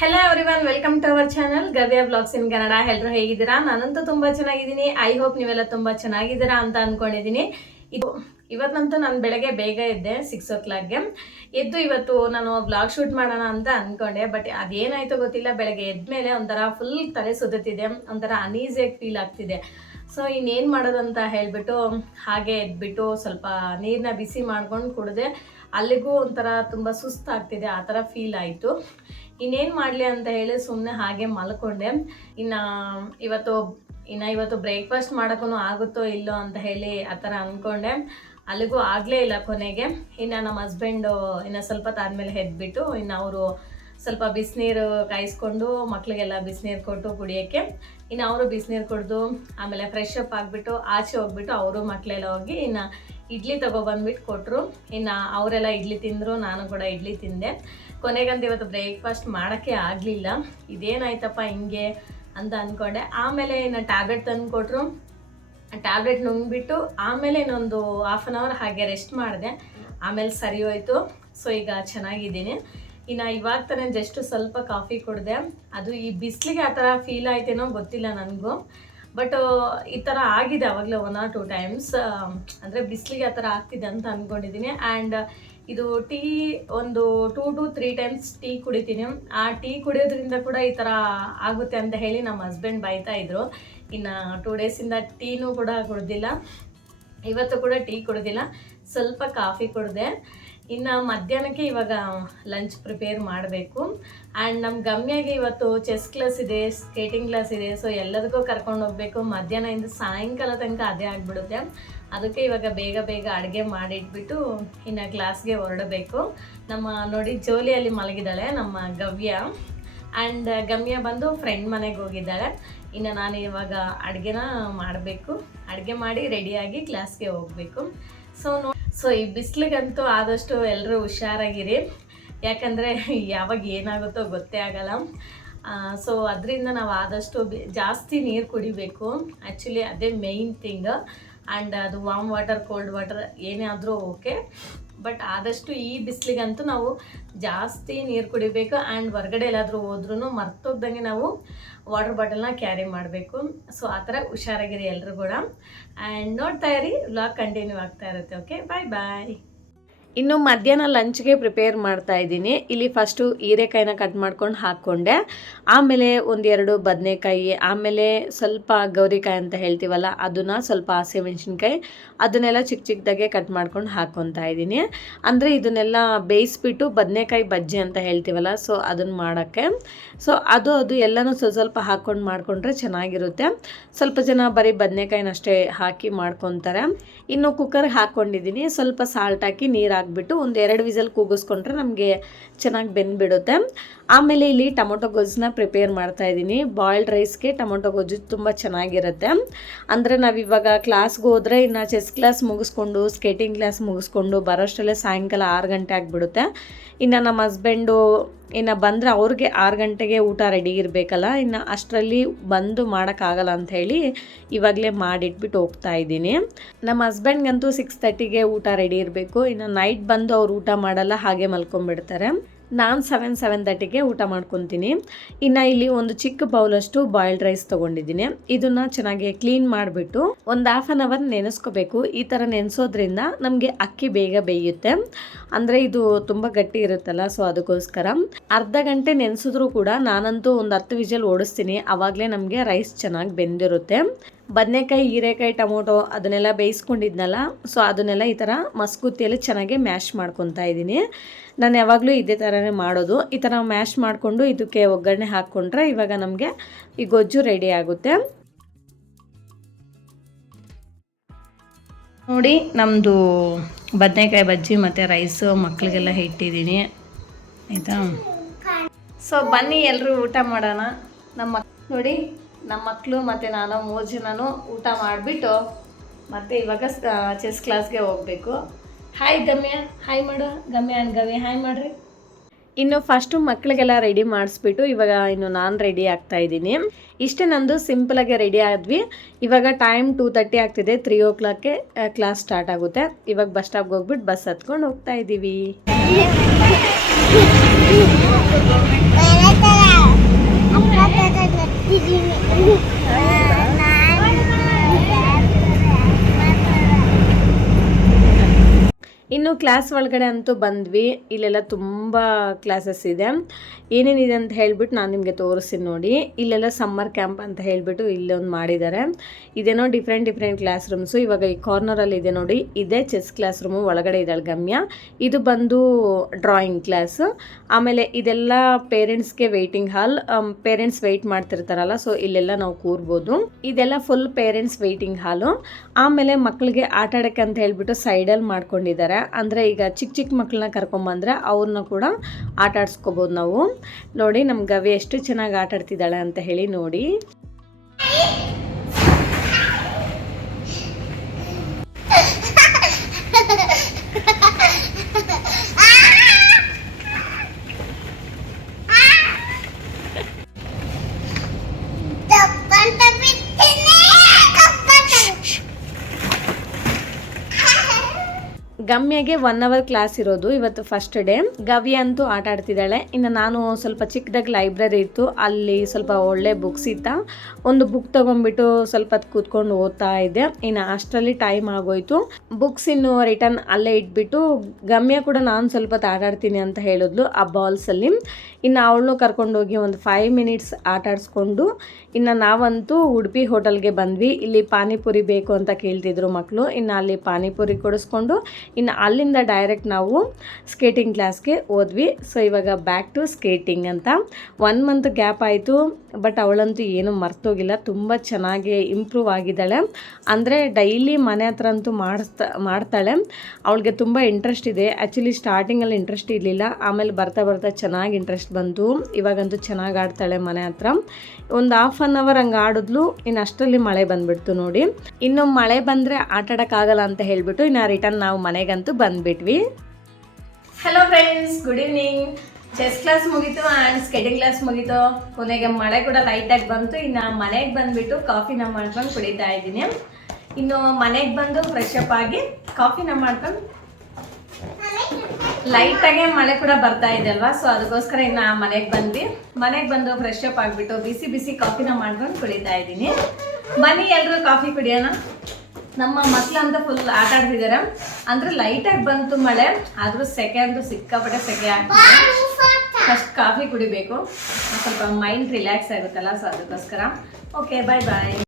Hello everyone welcome to our channel Gavya blogs in Kannada ಎಲ್ಲರೂ ಹೇಗಿದ್ದೀರಾ? ನಾನಂತೂ ತುಂಬ ಚೆನ್ನಾಗಿದ್ದೀನಿ. ಐ ಹೋಪ್ ನೀವೆಲ್ಲ ತುಂಬ ಚೆನ್ನಾಗಿದ್ದೀರಾ ಅಂತ ಅಂದ್ಕೊಂಡಿದ್ದೀನಿ ಇದು, ಇವತ್ತಂತೂ ನಾನು ಬೆಳಗ್ಗೆ ಬೇಗ ಇದ್ದೆ ಸಿಕ್ಸ್ ಓ ಕ್ಲಾಕ್ಗೆ ಎದ್ದು ಇವತ್ತು ನಾನು ಬ್ಲಾಗ್ ಶೂಟ್ ಮಾಡೋಣ ಅಂತ ಅಂದ್ಕೊಂಡೆ ಬಟ್ ಅದೇನಾಯಿತು ಗೊತ್ತಿಲ್ಲ. ಬೆಳಗ್ಗೆ ಎದ್ದ ಮೇಲೆ ಒಂಥರ ಫುಲ್ ತಲೆ ಸುದ್ದುತ್ತಿದೆ ಒಂಥರ ಅನೀಸಿಯಾಗಿ ಫೀಲ್ ಆಗ್ತಿದೆ. ಸೊ ಇನ್ನೇನು ಮಾಡೋದಂತ ಹೇಳಿಬಿಟ್ಟು ಹಾಗೆ ಎದ್ಬಿಟ್ಟು ಸ್ವಲ್ಪ ನೀರನ್ನ ಬಿಸಿ ಮಾಡ್ಕೊಂಡು ಕುಡಿದೆ, ಅಲ್ಲಿಗೂ ಒಂಥರ ತುಂಬ ಸುಸ್ತಾಗ್ತಿದೆ, ಆ ಥರ ಫೀಲ್ ಆಯಿತು. ಇನ್ನೇನು ಮಾಡಲಿ ಅಂತ ಹೇಳಿ ಸುಮ್ಮನೆ ಹಾಗೆ ಮಲ್ಕೊಂಡೆ. ಇನ್ನು ಇವತ್ತು ಇನ್ನು ಇವತ್ತು ಬ್ರೇಕ್ಫಾಸ್ಟ್ ಮಾಡೋಕ್ಕೂ ಆಗುತ್ತೋ ಇಲ್ಲೋ ಅಂತ ಹೇಳಿ ಆ ಥರ ಅಂದ್ಕೊಂಡೆ ಅಲ್ಲಿಗೂ ಆಗಲೇ ಇಲ್ಲ ಕೊನೆಗೆ. ಇನ್ನು ನಮ್ಮ ಹಸ್ಬೆಂಡು ಇನ್ನು ಸ್ವಲ್ಪ ತಾದ್ಮೇಲೆ ಎದ್ಬಿಟ್ಟು ಇನ್ನು ಅವರು ಸ್ವಲ್ಪ ಬಿಸಿನೀರು ಕಾಯಿಸ್ಕೊಂಡು ಮಕ್ಕಳಿಗೆಲ್ಲ ಬಿಸಿನೀರು ಕೊಟ್ಟು ಕುಡಿಯೋಕ್ಕೆ. ಇನ್ನು ಅವರು ಬಿಸಿನೀರು ಕುಡಿದು, ಆಮೇಲೆ ಫ್ರೆಶ್ ಅಪ್ ಆಗಿಬಿಟ್ಟು, ಆಚೆ ಹೋಗ್ಬಿಟ್ಟು, ಅವರು ಮಕ್ಕಳೆಲ್ಲ ಹೋಗಿ ಇನ್ನು ಇಡ್ಲಿ ತಗೊಬಂದ್ಬಿಟ್ಟು ಕೊಟ್ಟರು ಇನ್ನು ಅವರೆಲ್ಲ ಇಡ್ಲಿ ತಿಂದರು, ನಾನು ಕೂಡ ಇಡ್ಲಿ ತಿಂದೆ. ಕೊನೆಗಂತ ಇವತ್ತು ಬ್ರೇಕ್ಫಾಸ್ಟ್ ಮಾಡೋಕ್ಕೆ ಆಗಲಿಲ್ಲ. ಇದೇನಾಯ್ತಪ್ಪ ಹಿಂಗೆ ಅಂತ ಅಂದ್ಕೊಂಡೆ ಆಮೇಲೆ ಇನ್ನು ಟ್ಯಾಬ್ಲೆಟ್ ತಂದು ಕೊಟ್ಟರು ಟ್ಯಾಬ್ಲೆಟ್ ನುಂಗ್ಬಿಟ್ಟು ಆಮೇಲೆ ಇನ್ನೊಂದು ಹಾಫ್ ಆನ್ ಅವರ್ ಹಾಗೆ ರೆಸ್ಟ್ ಮಾಡಿದೆ. ಆಮೇಲೆ ಸರಿ ಹೋಯ್ತು. ಸೊ ಈಗ ಚೆನ್ನಾಗಿದ್ದೀನಿ. ಇನ್ನು ಇವಾಗ ತಾನೇ ಜಸ್ಟ್ ಸ್ವಲ್ಪ ಕಾಫಿ ಕುಡಿದೆ. ಅದು ಈ ಬಿಸಿಲಿಗೆ ಆ ಥರ ಫೀಲ್ ಆಯ್ತೇನೋ ಗೊತ್ತಿಲ್ಲ ನನಗೂ. ಬಟ್ ಈ ಥರ ಆಗಿದೆ ಅವಾಗಲೇ ಒನ್ ಆರ್ ಟೂ ಟೈಮ್ಸ್ ಅಂದರೆ ಬಿಸಿಲಿಗೆ ಆ ಥರ ಆಗ್ತಿದೆ ಅಂತ ಅಂದ್ಕೊಂಡಿದ್ದೀನಿ ಆ್ಯಂಡ್ ಇದು ಟೀ ಒಂದು two to three times tea ಕುಡಿತೀನಿ. ಆ ಟೀ ಕುಡಿಯೋದ್ರಿಂದ ಕೂಡ ಈ ಥರ ಆಗುತ್ತೆ ಅಂತ ಹೇಳಿ ನಮ್ಮ ಹಸ್ಬೆಂಡ್ ಬೈತಾ ಇದ್ರು. ಇನ್ನು ಟೂ ಡೇಸಿಂದ ಟೀನೂ ಕೂಡ ಕುಡ್ದಿಲ್ಲ. ಇವತ್ತು ಕೂಡ ಟೀ ಕುಡ್ದಿಲ್ಲ. ಸ್ವಲ್ಪ ಕಾಫಿ ಕುಡಿದೆ. ಇನ್ನು ಮಧ್ಯಾಹ್ನಕ್ಕೆ ಇವಾಗ ಲಂಚ್ ಪ್ರಿಪೇರ್ ಮಾಡಬೇಕು. ಆ್ಯಂಡ್ ನಮ್ಮ ಗಮ್ಯಾಗೆ ಇವತ್ತು ಚೆಸ್ ಕ್ಲಾಸ್ ಇದೆ ಸ್ಕೇಟಿಂಗ್ ಕ್ಲಾಸ್ ಇದೆ ಸೊ ಎಲ್ಲದಕ್ಕೂ ಕರ್ಕೊಂಡು ಹೋಗಬೇಕು. ಮಧ್ಯಾಹ್ನದಿಂದ ಸಾಯಂಕಾಲ ತನಕ ಅದೇ ಆಗಿಬಿಡುತ್ತೆ. ಅದಕ್ಕೆ ಇವಾಗ ಬೇಗ ಬೇಗ ಅಡುಗೆ ಮಾಡಿಟ್ಬಿಟ್ಟು ಇನ್ನು ಕ್ಲಾಸ್ಗೆ ಹೊರಡಬೇಕು. ನಮ್ಮ ನೋಡಿ ಜೋಲಿಯಲ್ಲಿ ಮಲಗಿದ್ದಾಳೆ ನಮ್ಮ ಗವ್ಯ. ಆ್ಯಂಡ್ ಗಮ್ಯ ಬಂದು ಫ್ರೆಂಡ್ ಮನೆಗೆ ಹೋಗಿದ್ದಾಳೆ. ಇನ್ನು ನಾನು ಇವಾಗ ಅಡುಗೆನ ಮಾಡಬೇಕು. ಅಡುಗೆ ಮಾಡಿ ರೆಡಿಯಾಗಿ ಕ್ಲಾಸ್ಗೆ ಹೋಗಬೇಕು. ಸೊ ನೋ ಸೊ ಈ ಬಿಸಿಲಿಗಂತೂ ಆದಷ್ಟು ಎಲ್ಲರೂ ಹುಷಾರಾಗಿರಿ. ಯಾಕಂದರೆ ಯಾವಾಗ ಏನಾಗುತ್ತೋ ಗೊತ್ತೇ ಆಗಲ್ಲ. ಸೊ ಅದರಿಂದ ನಾವು ಆದಷ್ಟು ಜಾಸ್ತಿ ನೀರು ಕುಡಿಬೇಕು. ಆ್ಯಕ್ಚುಲಿ ಅದೇ ಮೇಯ್ನ್ ಥಿಂಗ್ ಆ್ಯಂಡ್ ಅದು ವಾಮ್ ವಾಟರ್ ಕೋಲ್ಡ್ ವಾಟರ್ ಏನೇ ಆದರೂ ಓಕೆ ಬಟ್ ಆದಷ್ಟು ಈ ಬಿಸಿಲಿಗಂತೂ ನಾವು ಜಾಸ್ತಿ ನೀರು ಕುಡಿಬೇಕು ಆ್ಯಂಡ್ ಹೊರಗಡೆ ಎಲ್ಲಾದರೂ ಹೋದ್ರೂ ಮರ್ತೋಗ್ದಂಗೆ ನಾವು ವಾಟರ್ ಬಾಟಲ್ನ ಕ್ಯಾರಿ ಮಾಡಬೇಕು. ಸೊ ಆ ಥರ ಹುಷಾರಾಗಿರಿ ಎಲ್ಲರೂ ಕೂಡ. ಆ್ಯಂಡ್ ನೋಡ್ತಾ ಇರಿ ವ್ಲಾಗ್ ಕಂಟಿನ್ಯೂ ಆಗ್ತಾ ಇರುತ್ತೆ ಓಕೆ ಬಾಯ್ ಬಾಯ್ ಇನ್ನು ಮಧ್ಯಾಹ್ನ ಲಂಚ್ಗೆ ಪ್ರಿಪೇರ್ ಮಾಡ್ತಾ ಇದ್ದೀನಿ. ಇಲ್ಲಿ ಫಸ್ಟು ಹೀರೆಕಾಯಿನ ಕಟ್ ಮಾಡ್ಕೊಂಡು ಹಾಕ್ಕೊಂಡೆ. ಆಮೇಲೆ ಒಂದೆರಡು ಬದನೆಕಾಯಿ, ಆಮೇಲೆ ಸ್ವಲ್ಪ ಗೌರಿಕಾಯಿ ಅಂತ ಹೇಳ್ತೀವಲ್ಲ, ಅದನ್ನು ಸ್ವಲ್ಪ ಹಸಿಮೆಣ್ಸಿನ್ಕಾಯಿ, ಅದನ್ನೆಲ್ಲ ಚಿಕ್ಕ ಚಿಕ್ಕದಾಗೆ ಕಟ್ ಮಾಡ್ಕೊಂಡು ಹಾಕ್ಕೊತಾ ಇದ್ದೀನಿ. ಅಂದರೆ ಇದನ್ನೆಲ್ಲ ಬೇಯಿಸ್ಬಿಟ್ಟು ಬದನೆಕಾಯಿ ಬಜ್ಜಿ ಅಂತ ಹೇಳ್ತೀವಲ್ಲ ಸೊ ಅದನ್ನು ಮಾಡೋಕ್ಕೆ. ಸೊ ಅದು ಅದು ಎಲ್ಲನೂ ಸ್ವಲ್ಪ ಸ್ವಲ್ಪ ಹಾಕ್ಕೊಂಡು ಮಾಡಿಕೊಂಡ್ರೆ ಚೆನ್ನಾಗಿರುತ್ತೆ. ಸ್ವಲ್ಪ ಜನ ಬರೀ ಬದನೆಕಾಯಿನಷ್ಟೇ ಹಾಕಿ ಮಾಡ್ಕೊತಾರೆ. ಇನ್ನು ಕುಕ್ಕರ್ಗೆ ಹಾಕ್ಕೊಂಡಿದ್ದೀನಿ ಸ್ವಲ್ಪ ಸಾಲ್ಟ್ ಹಾಕಿ ನೀರು ಹಾಕ್ಬಿಟ್ಟು ಒಂದು ಎರಡು ವಿಸಲ್ ಕೂಗಿಸ್ಕೊಂಡ್ರೆ ನಮಗೆ ಚೆನ್ನಾಗಿ ಬೆಂದ್ಬಿಡುತ್ತೆ. ಆಮೇಲೆ ಇಲ್ಲಿ ಟೊಮೊಟೊ ಗೊಜ್ಜನ್ನ ಪ್ರಿಪೇರ್ ಮಾಡ್ತಾ ಇದ್ದೀನಿ. ಬಾಯ್ಲ್ಡ್ ರೈಸ್ಗೆ ಟೊಮೊಟೊ ಗೊಜ್ಜು ತುಂಬ ಚೆನ್ನಾಗಿರುತ್ತೆ. ಅಂದರೆ ನಾವಿವಾಗ ಕ್ಲಾಸ್ಗೆ ಹೋದರೆ ಇನ್ನು ಚೆಸ್ ಕ್ಲಾಸ್ ಮುಗಿಸ್ಕೊಂಡು, ಸ್ಕೇಟಿಂಗ್ ಕ್ಲಾಸ್ ಮುಗಿಸ್ಕೊಂಡು ಬರೋಷ್ಟರಲ್ಲೇ ಸಾಯಂಕಾಲ ಆರು ಗಂಟೆ ಆಗಿಬಿಡುತ್ತೆ. ಇನ್ನು ನಮ್ಮ ಹಸ್ಬೆಂಡು ಇನ್ನು ಬಂದರೆ ಅವ್ರಿಗೆ ಆರು ಗಂಟೆಗೆ ಊಟ ರೆಡಿ ಇರಬೇಕಲ್ಲ. ಇನ್ನು ಅಷ್ಟರಲ್ಲಿ ಬಂದು ಮಾಡೋಕ್ಕಾಗಲ್ಲ ಅಂತ ಹೇಳಿ ಇವಾಗಲೇ ಮಾಡಿಟ್ಬಿಟ್ಟು ಹೋಗ್ತಾ ಇದ್ದೀನಿ. ನಮ್ಮ ಹಸ್ಬೆಂಡ್ಗಂತೂ ಸಿಕ್ಸ್ ತರ್ಟಿಗೆ ಊಟ ರೆಡಿ ಇರಬೇಕು. ಇನ್ನು ನೈಟ್ ಬಂದು ಅವ್ರು ಊಟ ಮಾಡಲ್ಲ, ಹಾಗೆ ಮಲ್ಕೊಂಡ್ಬಿಡ್ತಾರೆ. ನಾನು ಸೆವೆನ್ ಸೆವೆನ್ ತರ್ಟಿಗೆ ಊಟ ಮಾಡ್ಕೊತೀನಿ. ಇನ್ನು ಇಲ್ಲಿ ಒಂದು ಚಿಕ್ಕ ಬೌಲಷ್ಟು ಬಾಯ್ಲ್ಡ್ ರೈಸ್ ತೊಗೊಂಡಿದ್ದೀನಿ. ಇದನ್ನು ಚೆನ್ನಾಗಿ ಕ್ಲೀನ್ ಮಾಡಿಬಿಟ್ಟು ಒಂದು ಹಾಫ್ ಆನ್ ಅವರ್ ನೆನೆಸ್ಕೋಬೇಕು. ಈ ಥರ ನೆನೆಸೋದ್ರಿಂದ ನಮಗೆ ಅಕ್ಕಿ ಬೇಗ ಬೇಯುತ್ತೆ. ಅಂದರೆ ಇದು ತುಂಬ ಗಟ್ಟಿ ಇರುತ್ತಲ್ಲ ಸೊ ಅದಕ್ಕೋಸ್ಕರ. ಅರ್ಧ ಗಂಟೆ ನೆನೆಸಿದ್ರು ಕೂಡ ನಾನಂತೂ ಒಂದು ಹತ್ತು ವಿಜಲ್ ಓಡಿಸ್ತೀನಿ. ಆವಾಗಲೇ ನಮಗೆ ರೈಸ್ ಚೆನ್ನಾಗಿ ಬೆಂದಿರುತ್ತೆ. ಬದನೆಕಾಯಿ, ಹೀರೆಕಾಯಿ, ಟೊಮೊಟೊ ಅದನ್ನೆಲ್ಲ ಬೇಯಿಸ್ಕೊಂಡಿದ್ನಲ್ಲ ಸೊ ಅದನ್ನೆಲ್ಲ ಈ ಥರ ಮಸ್ಕುತ್ತಿಯಲ್ಲಿ ಚೆನ್ನಾಗಿ ಮ್ಯಾಶ್ ಮಾಡ್ಕೊತಾ ಇದ್ದೀನಿ. ನಾನು ಯಾವಾಗಲೂ ಇದೇ ಥರನೇ ಮಾಡೋದು. ಈ ಥರ ಮ್ಯಾಶ್ ಮಾಡಿಕೊಂಡು ಇದಕ್ಕೆ ಒಗ್ಗರಣೆ ಹಾಕ್ಕೊಂಡ್ರೆ ಇವಾಗ ನಮಗೆ ಈ ಗೊಜ್ಜು ರೆಡಿ ಆಗುತ್ತೆ. ನೋಡಿ ನಮ್ಮದು ಬದನೆಕಾಯಿ ಬಜ್ಜಿ ಮತ್ತು ರೈಸು ಮಕ್ಕಳಿಗೆಲ್ಲ ಇಟ್ಟಿದ್ದೀನಿ. ಆಯಿತಾ? ಸೊ ಬನ್ನಿ ಎಲ್ಲರೂ ಊಟ ಮಾಡೋಣ. ನಮ್ಮ ನೋಡಿ ನಮ್ಮ ಮಕ್ಕಳು ಮತ್ತು ನಾನು ಮೂರು ಜನನು ಊಟ ಮಾಡಿಬಿಟ್ಟು ಮತ್ತು ಇವಾಗ ಚೆಸ್ ಕ್ಲಾಸ್ಗೆ ಹೋಗಬೇಕು. ಹಾಯ್ ಗಮ್ಯ ಹಾಯ್ ಮಾಡು. ಗಮ್ಯ ಆ್ಯಂಡ್ ಗವಿ ಹಾಯ್ ಮಾಡ್ರಿ. ಇನ್ನು ಫಸ್ಟು ಮಕ್ಕಳಿಗೆಲ್ಲ ರೆಡಿ ಮಾಡಿಸ್ಬಿಟ್ಟು ಇವಾಗ ಇನ್ನು ನಾನು ರೆಡಿ ಆಗ್ತಾ ಇದ್ದೀನಿ. ಇಷ್ಟೇ ನಂದು ಸಿಂಪಲಾಗಿ ರೆಡಿ ಆದ್ವಿ. ಇವಾಗ ಟೈಮ್ ಟೂ ತರ್ಟಿ ಆಗ್ತಿದೆ ತ್ರೀ ಓ ಕ್ಲಾಕ್ಗೆ ಕ್ಲಾಸ್ ಸ್ಟಾರ್ಟ್ ಆಗುತ್ತೆ. ಇವಾಗ ಬಸ್ ಸ್ಟಾಪ್ಗೆ ಹೋಗ್ಬಿಟ್ಟು ಬಸ್ ಹತ್ಕೊಂಡು ಹೋಗ್ತಾ ಇದ್ದೀವಿ. ಕ್ಲಾಸ್ ಒಳಗಡೆ ಅಂತೂ ಬಂದ್ವಿ. ಇಲ್ಲೆಲ್ಲ ತುಂಬ ಕ್ಲಾಸಸ್ ಇದೆ. ಏನೇನಿದೆ ಅಂತ ಹೇಳ್ಬಿಟ್ಟು ನಾನು ನಿಮಗೆ ತೋರಿಸ್ತೀನಿ ನೋಡಿ. ಇಲ್ಲೆಲ್ಲ ಸಮ್ಮರ್ ಕ್ಯಾಂಪ್ ಅಂತ ಹೇಳ್ಬಿಟ್ಟು ಇಲ್ಲೊಂದು ಮಾಡಿದ್ದಾರೆ ಇದೇನೋ ಡಿಫ್ರೆಂಟ್ ಡಿಫ್ರೆಂಟ್ ಕ್ಲಾಸ್ ರೂಮ್ಸು ಇವಾಗ ಈ ಕಾರ್ನರಲ್ಲಿ ಇದೆ ನೋಡಿ. ಇದೇ ಚೆಸ್ ಕ್ಲಾಸ್ ರೂಮು ಒಳಗಡೆ ಇದ್ದಾಳೆ ಗಮ್ಯ. ಇದು ಬಂದು ಡ್ರಾಯಿಂಗ್ ಕ್ಲಾಸ್ ಆಮೇಲೆ ಇದೆಲ್ಲ ಪೇರೆಂಟ್ಸ್ಗೆ ವೆಯ್ಟಿಂಗ್ ಹಾಲ್ ಪೇರೆಂಟ್ಸ್ ವೆಯ್ಟ್ ಮಾಡ್ತಿರ್ತಾರಲ್ಲ ಸೊ ಇಲ್ಲೆಲ್ಲ ನಾವು ಕೂರ್ಬೋದು. ಇದೆಲ್ಲ ಫುಲ್ ಪೇರೆಂಟ್ಸ್ ವೆಯ್ಟಿಂಗ್ ಹಾಲು ಆಮೇಲೆ ಮಕ್ಕಳಿಗೆ ಆಟ ಆಡೋಕ್ಕೆ ಅಂತ ಹೇಳಿಬಿಟ್ಟು ಸೈಡಲ್ಲಿ ಮಾಡ್ಕೊಂಡಿದ್ದಾರೆ ಅಂದರೆ ಈಗ ಚಿಕ್ಕ ಚಿಕ್ಕ ಮಕ್ಕಳನ್ನ ಕರ್ಕೊಂಬಂದ್ರೆ ಅವ್ರನ್ನ ಕೂಡ ಆಟ ಆಡಿಸ್ಕೋಬೋದು ನಾವು. ನೋಡಿ ನಮ್ಮ ಗವಿ ಎಷ್ಟು ಚೆನ್ನಾಗಿ ಆಟ ಆಡ್ತಿದ್ದಾಳೆ ಅಂತ ಹೇಳಿ ನೋಡಿ. ಗಮ್ಯಗೆ ಒನ್ ಅವರ್ ಕ್ಲಾಸ್ ಇರೋದು ಇವತ್ತು ಫಸ್ಟ್ ಡೇ ಗವಿ ಅಂತೂ ಆಟ ಆಡ್ತಿದ್ದಾಳೆ. ಇನ್ನು ನಾನು ಸ್ವಲ್ಪ ಚಿಕ್ಕದಾಗಿ ಲೈಬ್ರರಿ ಇತ್ತು. ಅಲ್ಲಿ ಸ್ವಲ್ಪ ಒಳ್ಳೆ ಬುಕ್ಸ್ ಇತ್ತ. ಒಂದು ಬುಕ್ ತಗೊಂಡ್ಬಿಟ್ಟು ಸ್ವಲ್ಪ ಕೂತ್ಕೊಂಡು ಓದ್ತಾ ಇದ್ದೆ. ಇನ್ನು ಅಷ್ಟರಲ್ಲಿ ಟೈಮ್ ಆಗೋಯ್ತು. ಬುಕ್ಸ್ ಇನ್ನು ರಿಟರ್ನ್ ಅಲ್ಲೇ ಇಟ್ಬಿಟ್ಟು ಗಮ್ಯ ಕೂಡ ನಾನು ಸ್ವಲ್ಪ ಆಟ ಆಡ್ತೀನಿ ಅಂತ ಹೇಳಿದ್ಲು ಆ ಬಾಲ್ಸಲ್ಲಿ ಇನ್ನು ಅವಳನ್ನು ಕರ್ಕೊಂಡೋಗಿ ಒಂದು ಫೈವ್ ಮಿನಿಟ್ಸ್ ಆಟ ಆಡಿಸ್ಕೊಂಡು, ಇನ್ನು ನಾವಂತೂ ಉಡುಪಿ ಹೋಟೆಲ್ಗೆ ಬಂದ್ವಿ. ಇಲ್ಲಿ ಪಾನಿಪುರಿ ಬೇಕು ಅಂತ ಕೇಳ್ತಿದ್ರು ಮಕ್ಕಳು ಇನ್ನು ಅಲ್ಲಿ ಪಾನಿಪುರಿ ಕೊಡಿಸ್ಕೊಂಡು, ಇನ್ನು ಅಲ್ಲಿಂದ ಡೈರೆಕ್ಟ್ ನಾವು ಸ್ಕೇಟಿಂಗ್ ಕ್ಲಾಸ್ಗೆ ಹೋದ್ವಿ. ಸೊ ಇವಾಗ ಬ್ಯಾಕ್ ಟು ಸ್ಕೇಟಿಂಗ್ ಅಂತ. ಒನ್ ಮಂತ್ ಗ್ಯಾಪ್ ಆಯಿತು ಬಟ್ ಅವಳಂತೂ ಏನು ಮರ್ತೋಗಿಲ್ಲ. ತುಂಬ ಚೆನ್ನಾಗಿ ಇಂಪ್ರೂವ್ ಆಗಿದ್ದಾಳೆ. ಅಂದರೆ ಡೈಲಿ ಮನೆ ಹತ್ರ ಅಂತೂ ಮಾಡಿಸ್ತಾ, ಮಾಡ್ತಾಳೆ. ಅವಳಿಗೆ ತುಂಬ ಇಂಟ್ರೆಸ್ಟ್ ಇದೆ. ಆ್ಯಕ್ಚುಲಿ ಸ್ಟಾರ್ಟಿಂಗಲ್ಲಿ ಇಂಟ್ರೆಸ್ಟ್ ಇರಲಿಲ್ಲ. ಆಮೇಲೆ ಬರ್ತಾ ಬರ್ತಾ ಚೆನ್ನಾಗಿ ಇಂಟ್ರೆಸ್ಟ್ ಬಂತು ಇವಾಗಂತೂ ಚೆನ್ನಾಗಿ ಆಡ್ತಾಳೆ ಮನೆ ಹತ್ರ. ಒಂದು ಹಾಫ್ ಆನ್ ಅವರ್ ಹಂಗೆ ಆಡಿದ್ಲು ಇನ್ನು ಅಷ್ಟರಲ್ಲಿ ಮಳೆ ಬಂದ್ಬಿಡ್ತು ನೋಡಿ. ಇನ್ನು ಮಳೆ ಬಂದರೆ ಆಟಾಡೋಕ್ಕಾಗಲ್ಲ ಅಂತ ಹೇಳಿಬಿಟ್ಟು ಇನ್ನು ರಿಟರ್ನ್ ನಾವು ಮನೆಗಂತೂ ಬಂದ್ಬಿಟ್ವಿ. Hello friends good evening chess class ಮುಗೀತು ಆ್ಯಂಡ್ ಸ್ಕೆಟಿಂಗ್ ಕ್ಲಾಸ್ ಮುಗೀತು. ಕೊನೆಗೆ ಮಳೆ ಕೂಡ ಲೈಟಾಗಿ ಬಂತು. ಇನ್ನು ಮನೆಗೆ ಬಂದುಬಿಟ್ಟು ಕಾಫಿನ ಮಾಡ್ಕೊಂಡು ಕುಡಿತಾ ಇದ್ದೀನಿ. ಇನ್ನು ಮನೆಗೆ ಬಂದು ಫ್ರೆಶ್ ಅಪ್ ಆಗಿ ಕಾಫಿನ ಮಾಡ್ಕೊಂಡು ಲೈಟಾಗೆ ಮಳೆ ಕೂಡ ಬರ್ತಾ ಇದೆ ಅಲ್ವಾ? ಸೊ ಅದಕ್ಕೋಸ್ಕರ ಇನ್ನು ಮನೆಗೆ ಬಂದ್ವಿ. ಮನೆಗೆ ಬಂದು ಫ್ರೆಶ್ ಅಪ್ ಆಗಿಬಿಟ್ಟು ಬಿಸಿ ಬಿಸಿ ಕಾಫಿನ ಮಾಡ್ಕೊಂಡು ಕುಡಿತಾ ಇದ್ದೀನಿ. ಬನ್ನಿ ಎಲ್ಲರೂ ಕಾಫಿ ಕುಡಿಯೋಣ. ನಮ್ಮ ಮಕ್ಳು ಅಂತ ಫುಲ್ ಆಟ ಆಡ್ತಿದ್ದಾರೆ ಅಂದ್ರೆ ಲೈಟಾಗಿ ಬಂತು ಮಳೆ, ಆದ್ರೂ ಸೆಕೆ ಅಂತೂ ಸಿಕ್ಕಾಪಟ್ಟೆ ಸೆಕೆ ಆಗ್ತಿದೆ. ಫಸ್ಟ್ ಕಾಫಿ ಕುಡಿಬೇಕು. ಸ್ವಲ್ಪ ಮೈಂಡ್ ರಿಲ್ಯಾಕ್ಸ್ ಆಗುತ್ತಲ್ಲ ಸೊ ಅದಕ್ಕೋಸ್ಕರ. ಓಕೆ ಬಾಯ್ ಬಾಯ್